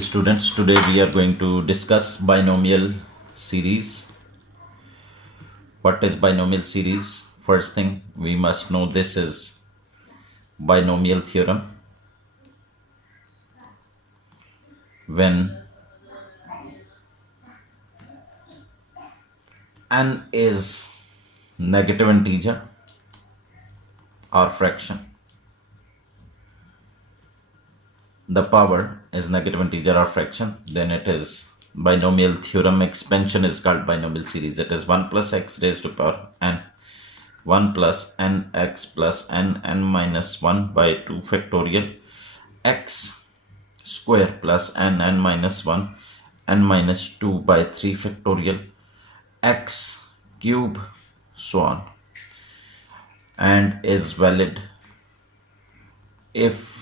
Students, today we are going to discuss binomial series. What is binomial series? First thing we must know, this is binomial theorem. When n is negative integer or fraction, the power is negative integer or fraction, then it is binomial theorem. Expansion is called binomial series. It is 1 plus x raised to power n, 1 plus nx plus n minus 1 by 2 factorial, x square plus n minus 1, n minus 2 by 3 factorial, x cube, so on, and is valid if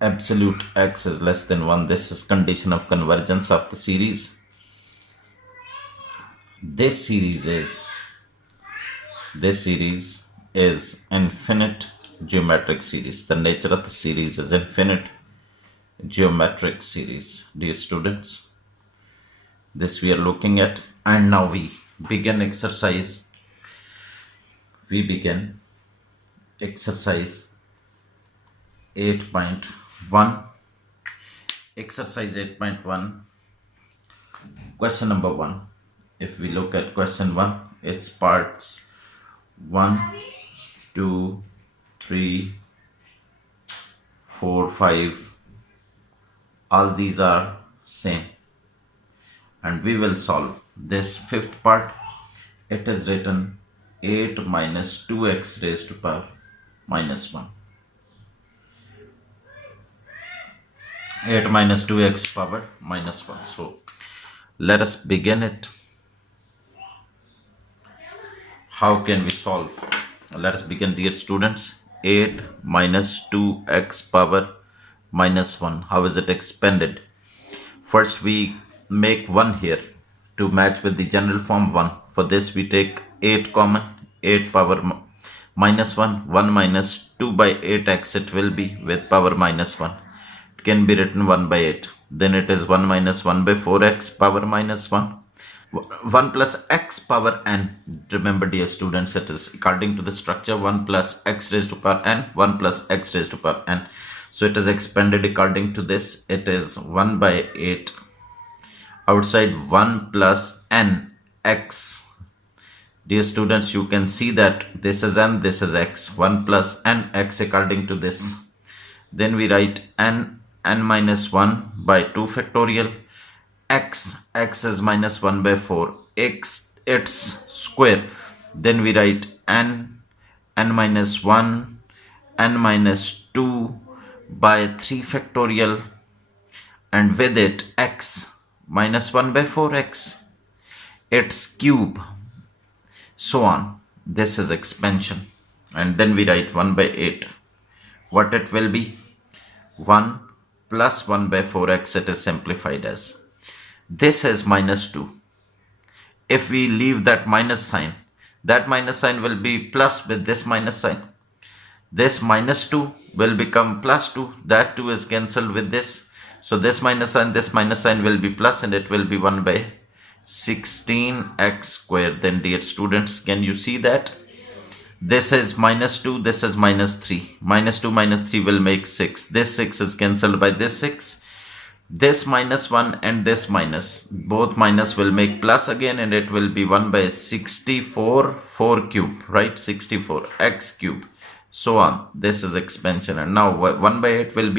absolute x is less than 1. This is condition of convergence of the series. This series is infinite geometric series. The nature of the series is infinite geometric series, dear students. This we are looking at, and now we begin exercise. We begin exercise 8.1. Exercise 8.1, question number 1. If we look at question 1, its parts 1, 2, 3, 4, 5, all these are same, and we will solve this fifth part. It is written 8 minus 2x raised to power minus 1. 8 minus 2x power minus 1. So let us begin it. How can we solve? Let us begin, dear students. 8 minus 2x power minus 1. How is it expanded? First we make 1 here to match with the general form 1. For this we take 8 common, 8 power minus 1, 1 minus 2 by 8x it will be with power minus 1. Can be written 1 by 8. Then it is 1 minus 1 by 4x power minus 1. 1 plus x power n. Remember, dear students, it is according to the structure 1 plus x raised to power n, 1 plus x raised to power n. So it is expanded according to this. It is 1 by 8. Outside 1 plus n x. Dear students, you can see that this is n, this is x. 1 plus n x according to this. Then we write n minus 1 by 2 factorial, x is minus 1 by 4, its square. Then we write n minus 1, n minus 2 by 3 factorial, and with it x minus 1 by 4x, its cube, so on. This is expansion. And then we write 1 by 8. What it will be? 1 plus 1 by 4x, it is simplified as. This is minus 2. If we leave that minus sign will be plus with this minus sign. This minus 2 will become plus 2. That 2 is cancelled with this. So this minus sign will be plus, and it will be 1 by 16x squared. Then, dear students, can you see that? This is minus 2, this is minus 3. Minus 2 minus 3 will make 6. This 6 is cancelled by this 6. This minus 1 and this minus, both minus will make plus again, and it will be 1 by 64, 4 cube, right? 64, x cube, so on. This is expansion. And now 1 by 8 will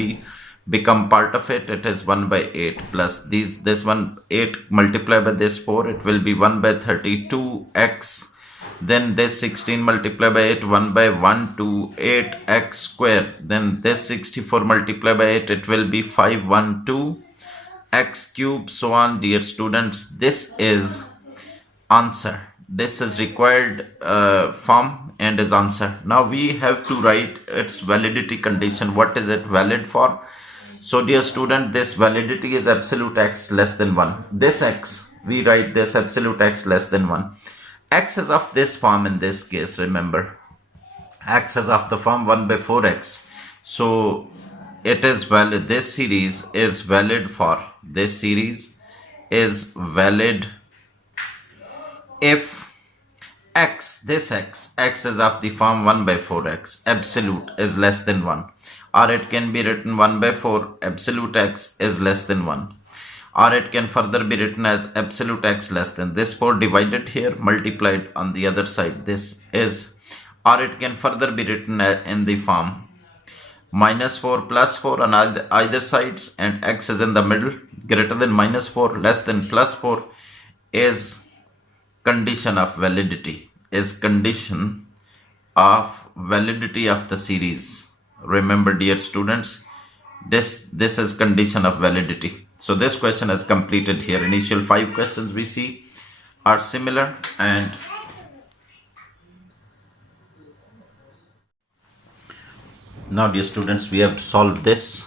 become part of it. It is 1 by 8 plus this one 8 multiplied by this 4, it will be 1 by 32x. Then this 16 multiplied by 8, 1 by 1 to 8x square. Then this 64 multiplied by 8, it will be 512 x cube, so on. Dear students, this is answer. This is required form and is answer. Now we have to write its validity condition. What is it valid for? So, dear student, this validity is absolute x less than 1. This x, we write this absolute x less than 1. X is of this form in this case, remember. X is of the form 1 by 4x. So it is valid, this series is valid for, this series is valid if x, this x is of the form 1 by 4x, absolute is less than 1, or it can be written 1 by 4 absolute x is less than 1, or it can further be written as absolute x less than this 4 divided here multiplied on the other side, this is, or it can further be written in the form minus 4 plus 4 on either sides, and x is in the middle, greater than minus 4 less than plus 4 is condition of validity, is condition of validity of the series. Remember dear students, this is condition of validity. So this question is completed here. Initial 5 questions we see are similar, and now dear students, we have to solve this.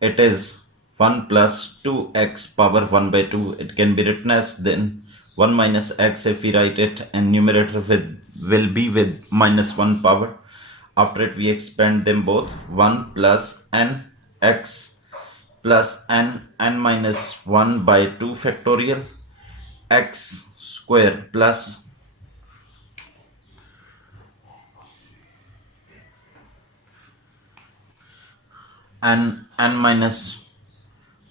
It is 1 plus 2x power 1 by 2. It can be written as then 1 minus x if we write it, and numerator will be with minus 1 power. After it we expand them both, 1 plus n x plus n minus 1 by 2 factorial x square plus n minus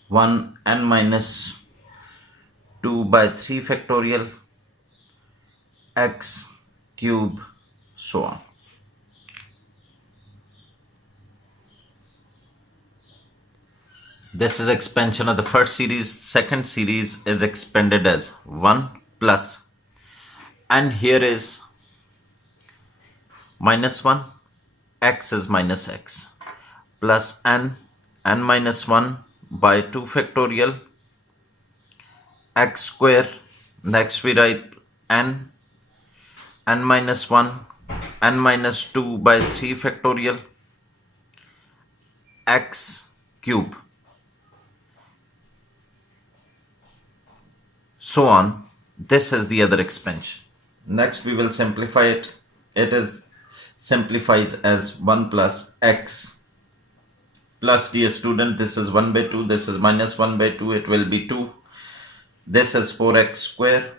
1 n minus 2 by 3 factorial x cube, so on. This is expansion of the first series. Second series is expanded as 1 plus, and here is minus 1, x is minus x, plus n minus 1 by 2 factorial x square. Next we write n minus 1 n minus 2 by 3 factorial x cube, so on. This is the other expansion. Next we will simplify it. It is simplifies as 1 plus x plus, dear student, this is 1 by 2, this is minus 1 by 2, it will be 2. This is 4x square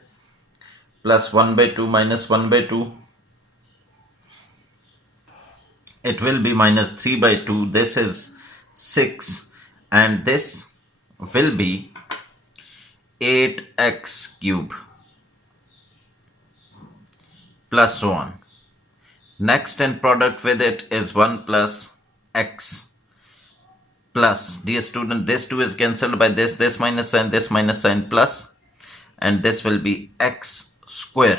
plus 1 by 2 minus 1 by 2. It will be minus 3 by 2. This is 6, and this will be 8x cube, plus so on. Next, in product with it is 1 plus x plus, dear student, this 2 is cancelled by this minus sign plus, and this will be x square.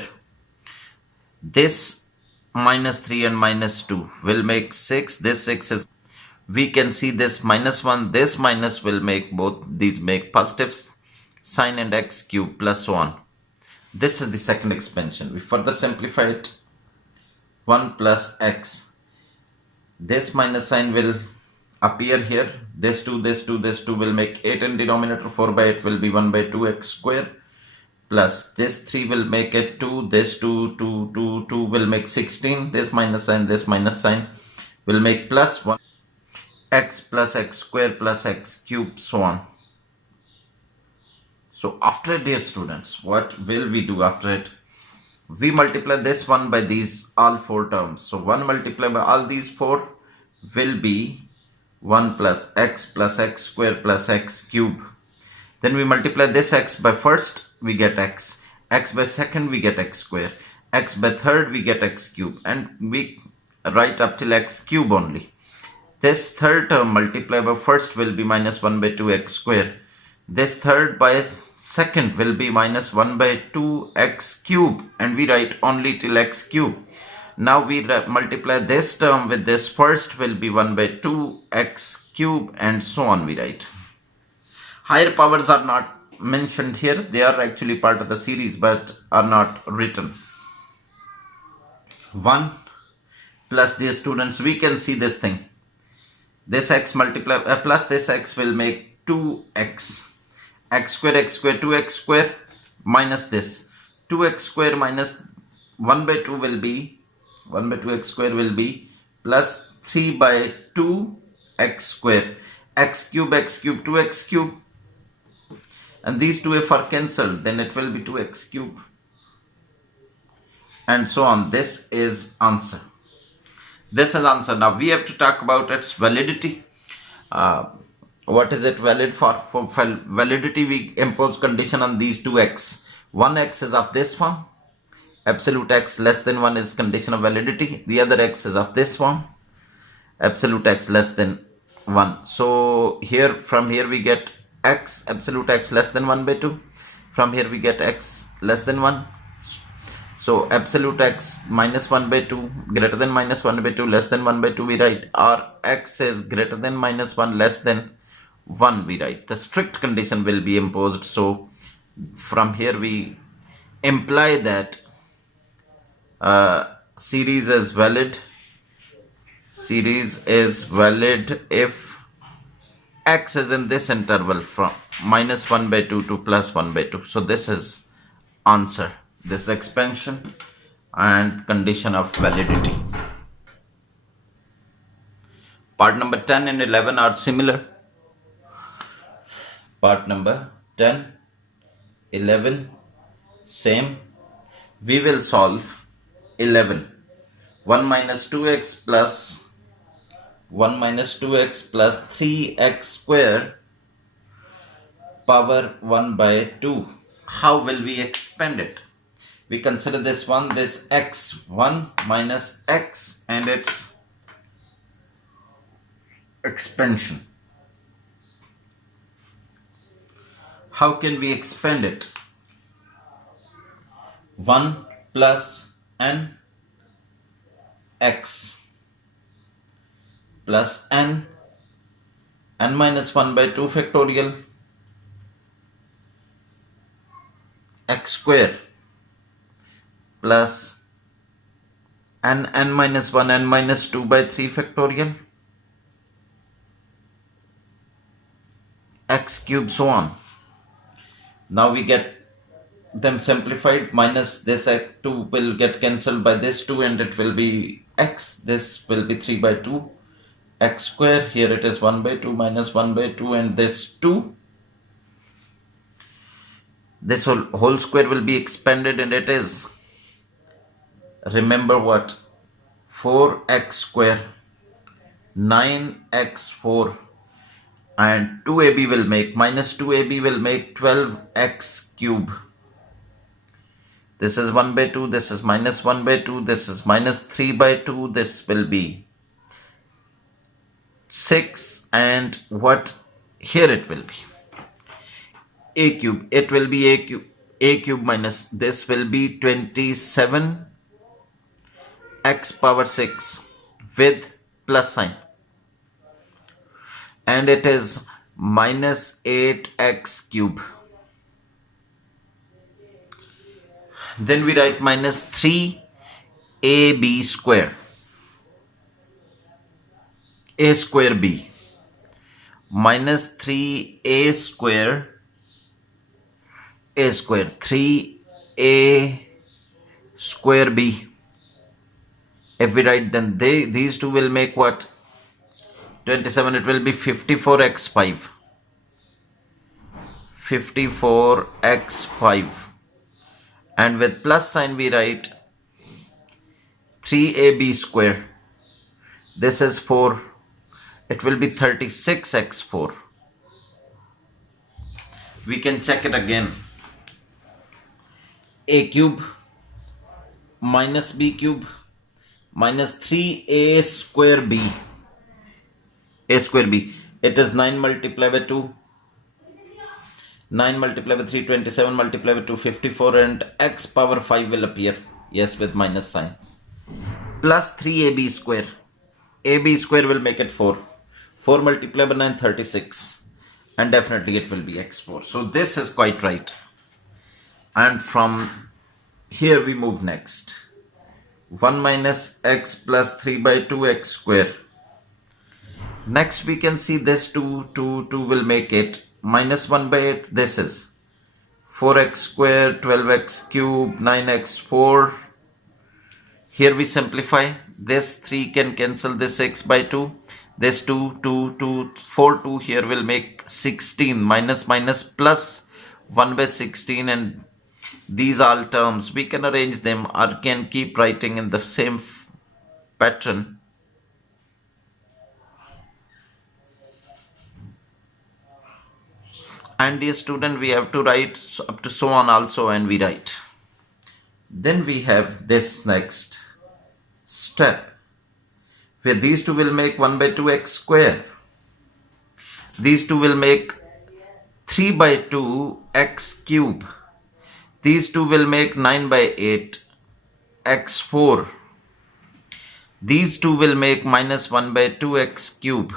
This minus 3 and minus 2 will make 6. This 6 is, we can see this minus 1, this minus will make both these make positive sign, and x cube, plus so on. This is the second expansion. We further simplify it. 1 plus x. This minus sign will appear here. This 2 will make 8 in denominator. 4 by 8 will be 1 by 2x square. Plus this 3 will make it 2. This 2 will make 16. This minus sign will make plus 1. X plus x square plus x cube, so on. So after it, dear students, what will we do after it? We multiply this one by these all 4 terms. So 1 multiplied by all these 4 will be 1 plus x square plus x cube. Then we multiply this x by first, we get x by second we get x square, x by third we get x cube, and we write up till x cube only. This third term multiplied by first will be minus 1 by 2x square. This third by second will be minus 1 by 2x cube, and we write only till x cube. Now we multiply this term with this first will be 1 by 2x cube, and so on we write. Higher powers are not mentioned here. They are actually part of the series but are not written. 1 plus, dear students, we can see this thing. This x multiply plus this x will make 2x. X square, 2x square minus this. 2x square minus 1 by 2 will be 1 by 2x square will be plus 3 by 2 x square, x cube, 2x cube, and these two if are cancelled, then it will be 2x cube, and so on. This is answer. This is answer. Now we have to talk about its validity. What is it valid for? For validity, we impose condition on these two x. One x is of this form, absolute x less than 1 is condition of validity. The other x is of this form, absolute x less than 1. So here, from here we get x, absolute x less than 1 by 2. From here we get x less than 1. So absolute x minus 1 by 2 greater than minus 1 by 2 less than 1 by 2 we write, or x is greater than minus 1 less than 1 we write. The strict condition will be imposed. So from here we imply that series is valid. Series is valid if x is in this interval from minus 1 by 2 to plus 1 by 2. So this is answer. This is expansion and condition of validity. Part number 10 and 11 are similar. Part number 10, 11, same. We will solve 11. 1 minus 2x plus 3x square power 1 by 2. How will we expand it? We consider this one, this x, 1 minus x and its expansion. How can we expand it? 1 plus n x plus n minus 1 by 2 factorial x square plus n minus 1 n minus 2 by 3 factorial x cube, so on. Now we get them simplified. Minus this x2 will get cancelled by this 2 and it will be x. This will be 3 by 2 x square. Here it is 1 by 2 minus 1 by 2 and this 2. This whole square will be expanded and it is, remember what, 4x square, 9x4 and 2ab will make, minus 2ab will make 12x cube. This is 1 by 2, this is minus 1 by 2, this is minus 3 by 2, this will be 6 and what, here it will be a cube, it will be a cube minus this will be 27 x power 6 with plus sign, and it is minus 8x cube. Then we write minus 3ab square, a square b, minus 3a square, a square, 3a square b. If we write, then these two will make what, 27, it will be 54x5, 54x5, and with plus sign we write 3ab square, this is 4, it will be 36x4. We can check it again, a cube minus b cube minus 3a square b, a square b, it is 9 multiplied by 2, 9 multiplied by 3, 27 multiplied by 2, 54, and x power 5 will appear, yes, with minus sign, plus 3ab square, ab square will make it 4, 4 multiplied by 9, 36, and definitely it will be x4. So this is quite right, and from here we move next, 1 minus x plus 3 by 2x square. Next we can see this 2 will make it minus 1 by 8. This is 4x square, 12x cube, 9x4. Here we simplify. This 3 can cancel this x by 2. This 2, 2, 2, 4, 2 here will make 16, minus minus plus 1 by 16, and these all terms we can arrange them or can keep writing in the same pattern. And dear student, we have to write up to so on also, and we write. Then we have this next step where these two will make 1 by 2x square. These two will make 3 by 2 x cube. These two will make 9 by 8 x4. These two will make minus 1 by 2 x cube.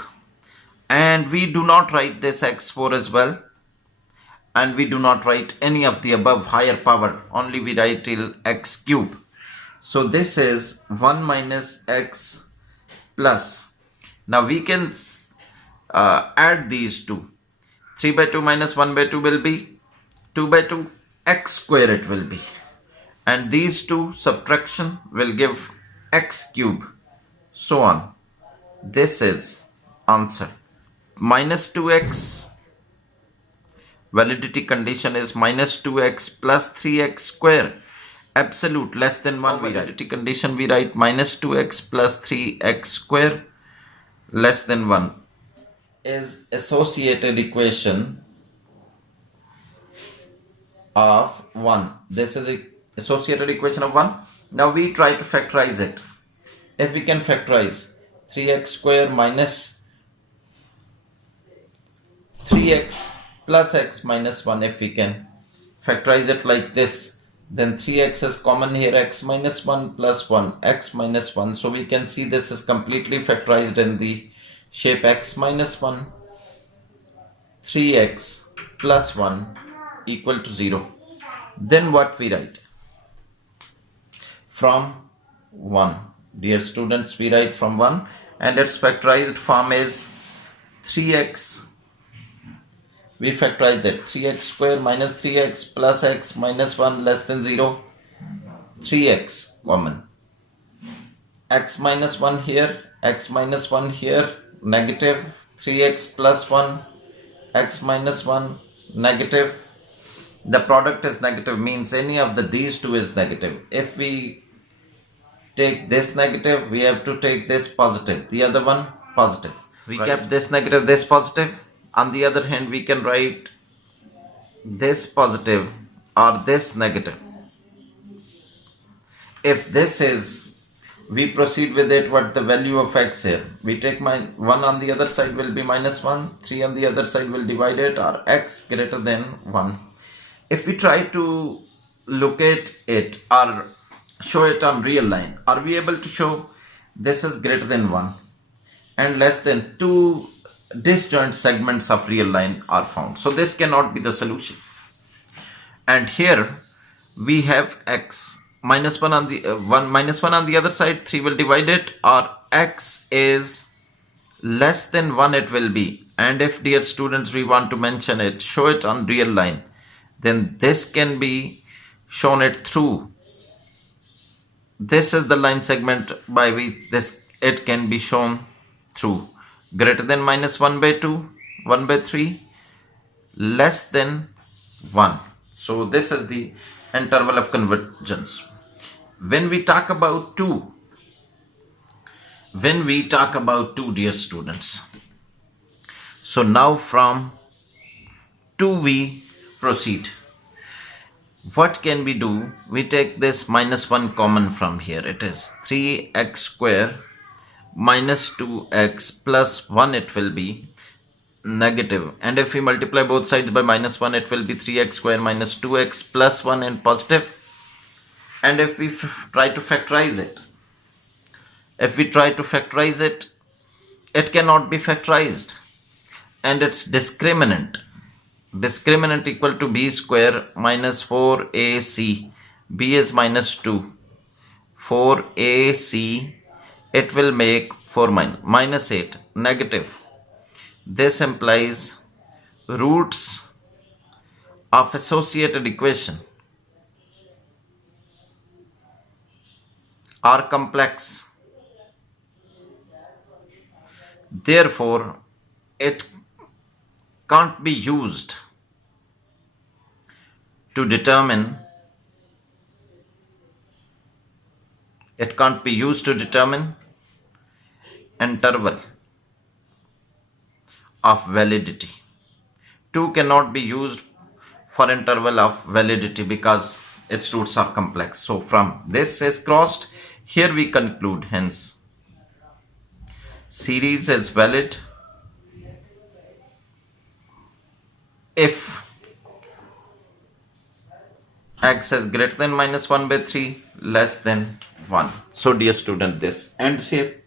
And we do not write this x4 as well. And we do not write any of the above higher power. Only we write till x cube. So this is 1 minus x plus. Now we can add these two. 3 by 2 minus 1 by 2 will be 2 by 2 x square it will be. And these two subtraction will give x cube. So on. This is answer. Minus 2x. Validity condition is minus 2x plus 3x square. Absolute less than 1 we write. Validity condition we write minus 2x plus 3x square less than 1 is associated equation of 1. This is a associated equation of 1. Now we try to factorize it. If we can factorize 3x square minus 3x plus x minus 1, if we can factorize it like this, then 3x is common here, x minus 1 plus 1, x minus 1. So we can see this is completely factorized in the shape x minus 1, 3x plus 1 equal to 0. Then what we write? From 1. Dear students, we write from 1, and its factorized form is 3x. We factorize it. 3x square minus 3x plus x minus 1 less than 0. 3x common. X minus 1 here, x minus 1 here, negative. 3x plus 1, x minus 1, negative. The product is negative, means any of these two is negative. If we take this negative, we have to take this positive. The other one positive. We kept this negative, this positive. On the other hand, we can write this positive or this negative. If this is, we proceed with it, what the value of x here. We take 1 on the other side will be minus 1, 3 on the other side will divide it, or x greater than 1. If we try to locate it or show it on real line, are we able to show this is greater than 1 and less than 2 disjoint segments of real line are found? So this cannot be the solution. And here we have x minus 1 on the 1 on the other side, 3 will divide it, or x is less than 1 it will be. And if, dear students, we want to mention it, show it on real line, then this can be shown it through. This is the line segment by which it can be shown through. Greater than minus 1 by 2, 1 by 3, less than 1. So this is the interval of convergence. When we talk about 2, dear students, so now from 2 we proceed. What can we do? We take this minus 1 common from here. It is 3x square minus 2x plus 1 it will be negative. And if we multiply both sides by minus 1, it will be 3x square minus 2x plus 1 and positive. And if we try to factorize it, it cannot be factorized. And its discriminant equal to b square minus 4ac. b is minus 2. 4ac, it will make 4 minus 8, negative. This implies roots of associated equation are complex. Therefore, it can't be used to determine interval of validity. 2 cannot be used for interval of validity because its roots are complex. So from this is crossed. Here we conclude, hence series is valid if x is greater than minus 1 by 3, less than 1. So dear student, this ends here.